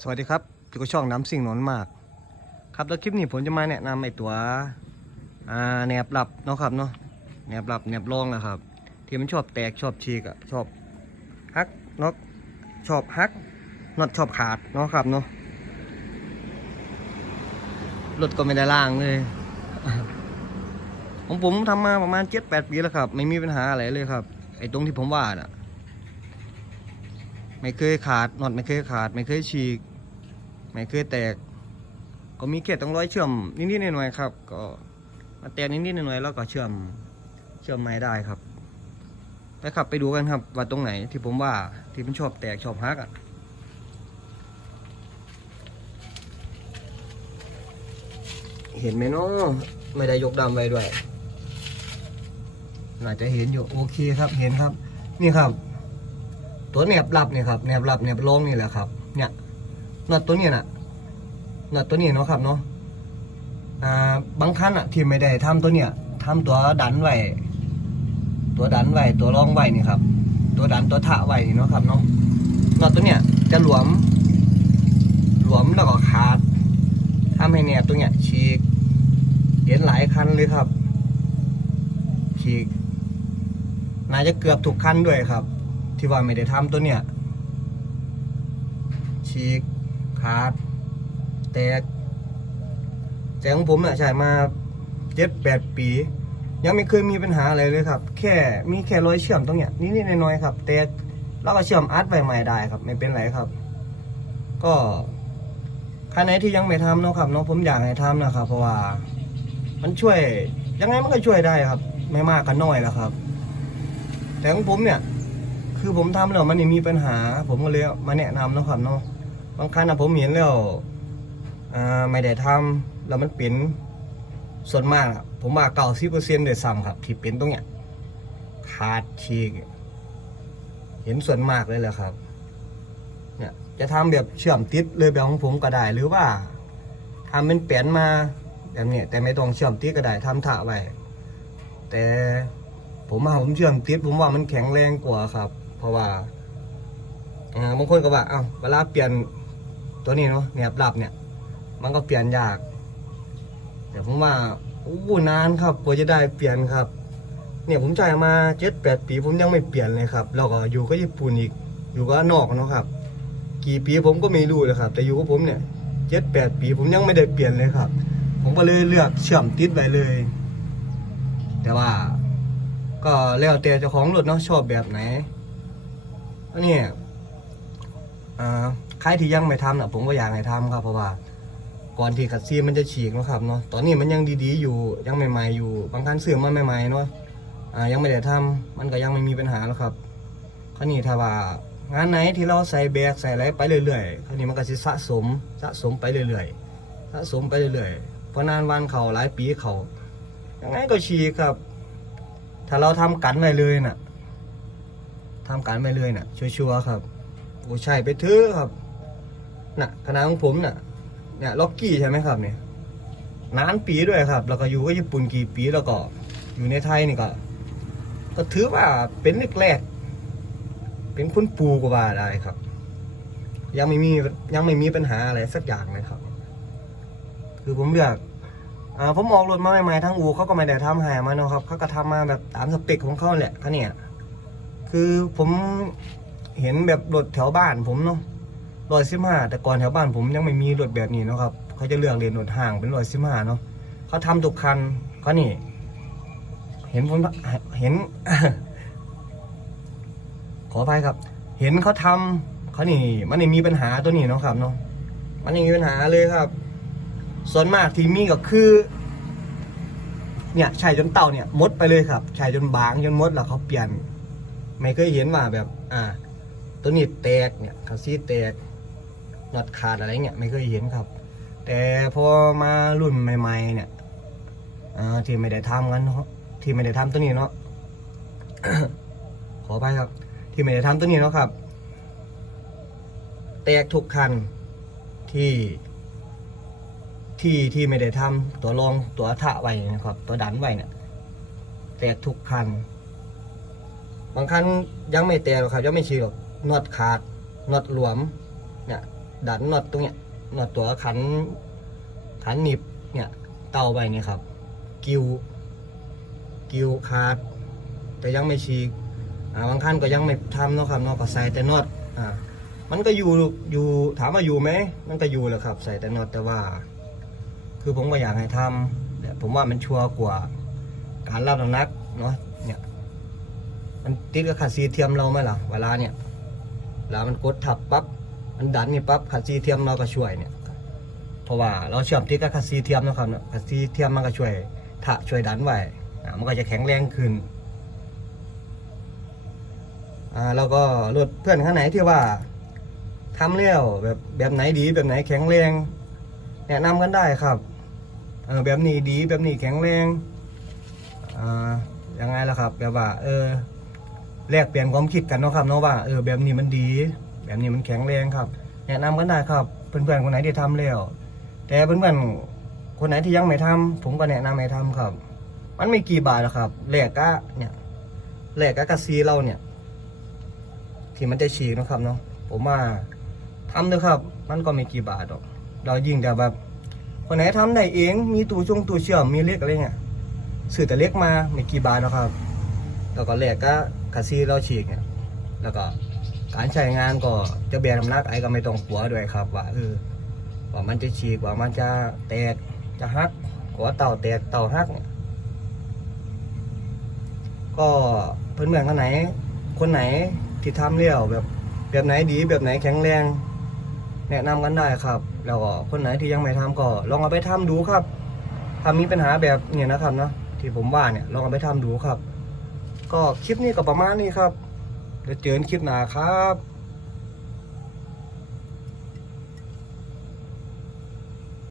สวัสดีครับอยู่กับช่องน้ำสิ่งหนอนมาก ครับแล้วคลิปนี้ผมจะมาแนะนำไอ้ตัวแหนบหลับเนาะครับเนาะแหนบหลับแหนบรองนะครับ ที่มันชอบแตกชอบฉีกอะชอบฮักเนาะชอบฮักน็อตชอบขาดเนาะครับเนาะรถก็ไม่ได้ล่างเลยของผมทำมาประมาณเจ็ดแปดปีแล้วครับ ไม่มีปัญหาอะไรเลยครับ ไอ้ตรงที่ผมว่าน่ะ ไม่เคยขาดน็อตไม่เคยขาด ไม่เคยฉีก ไม่เคยแตก ก็มีแค่ต้องร้อยเชื่อมนิดๆหน่อยๆครับ ก็มาแตกนิดๆหน่อยๆแล้วก็เชื่อมเชื่อมไม้ได้ครับไปขับไปดูกันครับ ว่าตรงไหนที่ผมว่าที่มันชอบแตกชอบฮักอะเห็นไหมเนาะไม่ได้ยกดำไว้ด้วยน่าจะเห็นอยู่โอเคครับเห็นครับ นี่ครับ ตัวแหนบหลับเนี่ยครับแหนบหลับแหนบรองนี่แหละครับ เนี่ยน็อตตัวนี้น่ะน็อตตัวนี้เนาะครับเนาะอ่าบางคันอะที่ไม่ได้ทำตัวเนี้ยทำตัวดันไว้ตัวดันไว้ตัวรองไว้นี่ครับ ตัวดันตัวถะไว้นี่เนาะครับเนาะน็อตตัวเนี้ยจะหลวม หลวมแล้วก็ขาดทำให้เนี่ยตัวเนี้ยฉีกเห็นหลายคันเลยครับฉีกน่าจะเกือบทุกคันด้วยครับ ที่ว่าไม่ได้ทำตัวเนี้ยฉีกขาด แตกแต่ของผมน่ะใช้มาเจ็ดแปดปี ยังไม่เคยมีปัญหาอะไรเลยครับ แค่มีแค่รอยเชื่อมตรงเนี้ยนิดๆหน้อยๆครับ แตกแล้วก็เชื่อมอัดไปใหม่ได้ครับ ไม่เป็นไรครับ ก็คันไหนที่ยังไม่ทำเนาะครับเนาะผมอยากให้ทำนะครับ เพราะว่า มันช่วยยังไงมันก็ช่วยได้ครับ ไม่มากก็น้อยแล้วครับ แต่ของผมเนี่ย คือผมทำแล้วมันม่มีปัญหา ผมก็เลยมาแนะนำนะครับเนาะบางครั้งนะผมเห็นแล้วอ่าไม่ได้ทำแล้วมันเป็นส่วนมากผมว่าเก้าสิบเปอร์เซ็นต์เลยซ้ำครับที่เป็นตรงเนี้ยขาดฉีกเห็นส่วนมากเลยแหละครับ เนี่ยจะทำแบบเชื่อมติดเลยแบบของผมก็ได้ หรือว่าทำเป็นแป้นมาแบบนี้แต่ไม่ต้องเชื่อมติดก็ได้ทำถะไว้แต่ผมว่าผมเชื่อมติดผมว่ามันแข็งแรงกว่าครับ ราะว่าอ่าบางคนก็ว่าเอ้าเวลาเปลี่ยนตัวนี้เนาะเนี่ยหลับเนี่ย มันก็เปลี่ยนยากแต่ผมว่าอู้นานครับกว่าจะได้เปลี่ยนครับ เนี่ยผมจ่ายมาเจ็ดแปดปีผมยังไม่เปลี่ยนเลยครับแล้วก็อยู่ก็ญี่ปุ่นอีก อยู่ก็นอกเนาะครับ กี่ปีผมก็ไม่รู้เลยครับ แต่อยู่กับผมเนี่ยเจ็ดแปดปีผมยังไม่ได้เปลี่ยนเลยครับ ผมก็เลยเลือกเชื่อมติดไปเลย แต่ว่า ก็แล้วแต่เจ้าของรถเนาะชอบแบบไหน อันนี้อ่าใครที่ยังไม่ทำนะผมก็อยากให้ทำครับ เพราะว่าก่อนที่คัดซีมันจะฉีกนะครับเนาะตอนนี้มันยังดีๆอยู่ยังใหม่ ๆ อยู่บางคันซื้อมาใหม่ๆเนาะอ่ายังไม่ได้ทำมันก็ยังไม่มีปัญหาแล้วครับคราวนี้ถ้าว่างานไหนที่เราใส่แบกใส่อะไรไปเรื่อยๆคราวนี้มันก็จะสะสมสะสมไปเรื่อยๆสะสมไปเรื่อยๆเพอนานวันเขาหลายปีเขายังไงก็ฉีกครับ ถ้าเราทำกันไปเลยน่ะ ทำกันไปเลยน่ะ ชัวร์ๆครับ โอ้ใช่ไปเถอะครับ น่ะคณะของผมน่ะ เนี่ยล็อกกี้ใช่ไหมครับเนี่ยนานปีด้วยครับ แล้วก็อยู่กับญี่ปุ่นกี่ปีแล้วก็ อยู่ในไทยนี่ก็ ก็ถือว่าเป็นแรกๆเป็นคุณปูกว่าได้ครับ ยังไม่มียังไม่มีปัญหาอะไรสักอย่างเลยครับ คือผมเลือกอ่าผมออกรถมาใหม่ๆทั้งอูเขาก็ไม่ได้ทำให้มาเนาะครับเขาก็ทำมาแบบตามสเปคของเขาแหละเขาเนี่ย คือผมเห็นแบบรถแถวบ้านผมเนาะรอยสิบห้าแต่ก่อนแถวบ้านผมยังไม่มีรถแบบนี้เนาะครับ เขาจะเลือกเรียนรถห่างเป็นรอยสิบห้าเนาะเขาทำทุกคันเขานี่ เห็นผมเห็น ขออภัยครับ เห็นเขาทำเขานี่ มันไม่มีปัญหาตัวนี้เนาะครับเนาะมันไม่มีปัญหาเลยครับ ส่วนมากที่มีก็คือ เนี่ยใช้จนเต่าเนี่ยมดไปเลยครับใช้จนบางจนมดแล้วเขาเปลี่ยน ไม่เคยเห็นว่าแบบ อ่า ตัวนี้แตกเนี่ยเขาซีแตกน็อตขาดอะไรเนี่ยไม่เคยเห็นครับ แต่พอมารุ่นใหม่ ๆ เนี่ยอ่าที่ไม่ได้ทำกันเนาะที่ไม่ได้ทำตัวนี้เนาะขอไปครับ ที่ไม่ได้ทำตัวนี้เนาะครับ แตกทุกคันที่ที่ที่ไม่ได้ทำตัวรองตัวถะไว้นะครับ ตัวดันไว้เนี่ยแตกทุกคัน บางคันยังไม่แตกหรอกครับยังไม่ฉีกหรอกน็อตขาดน็อตหลวม เนี่ยดันน็อตตรงเนี้ยน็อตตัวขันขันหนีบเนี่ยเต่าไปเนี่ยครับ กิวกิวขาด แต่ยังไม่ฉีกบางขั้นก็ยังไม่ทำเนาะครับเนาะก็ใส่แต่น็อตอ่ามันก็อยู่อยู่ถามว่าอยู่ไหมมันก็อยู่แหละครับ ใส่แต่น็อตแต่ว่า คือผมก็อยากให้ทำแต่ผมว่ามันชัวร์กว่า การรับน้ำหนักเนาะ มันติดกับขัดซีเทียมเราไหมล่ะเวลาเนี่ยเวลามันกดทับปั๊บมันดันนี่ปั๊บขัดซีเทียมเราก็ช่วยเนี่ย เพราะว่าเราเชื่อมติดกับขัดซีเทียมนะครับขัดซีเทียมมันก็ช่วยถ้าช่วยดันไว้มันก็จะแข็งแรงขึ้นอ่าแล้วก็รถเพื่อนข้างไหนที่ว่าทำแล้วแบบแบบไหนดีแบบไหนแข็งแรงแนะนำกันได้ครับเออแบบนี้ดีแบบนี้แข็งแรงอ่ายังไงล่ะครับแบบว่าเออ แลกเปลี่ยนความคิดกันเนาะครับเนาะว่าเออแบบนี้มันดี แบบนี้มันแข็งแรงครับแนะนำกันได้ครับเพื่อนๆคนไหนที่ทำแล้ว แต่เพื่อนๆคนไหนที่ยังไม่ทำผมก็แนะนำให้ทำครับ มันไม่กี่บาทหรอกครับแลกกะเนี่ยแลกกะกระซีเราเนี่ย ที่มันจะฉีกเนาะครับเนาะผมว่าทำเถอะครับ มันก็ไม่กี่บาทหรอก เรายิ่งแต่แบบ คนไหนทำได้เองมีตู้ชงตู้เชื่อมมีเล็กอะไรเงี้ยซื้อแต่เล็กมาไม่กี่บาทหรอกครับ แล้วก็แลกก็คาซีเราฉีกเนี่ยแล้วก็การใช้งานก็จะแบนน้ำหนักไอ้ก็ไม่ต้องกลัวด้วยครับว่าเออว่ามันจะฉีกว่ามันจะแตกจะหักกว่าเต่าแตกเต่าหักเนี่ยก็เพื่อนๆคนไหน คนไหนที่ทำเลี้ยวแบบแบบไหนดีแบบไหนแข็งแรง แนะนำกันได้ครับ แล้วก็คนไหนที่ยังไม่ทำก็ลองเอาไปทำดูครับถ้ามีปัญหาแบบเนี่ยนะครับเนาะที่ผมว่าเนี่ยลองเอาไปทำดูครับ ก็คลิปนี้ก็ประมาณนี้ครับเดี๋ยวเจอกันคลิปหน้าครับ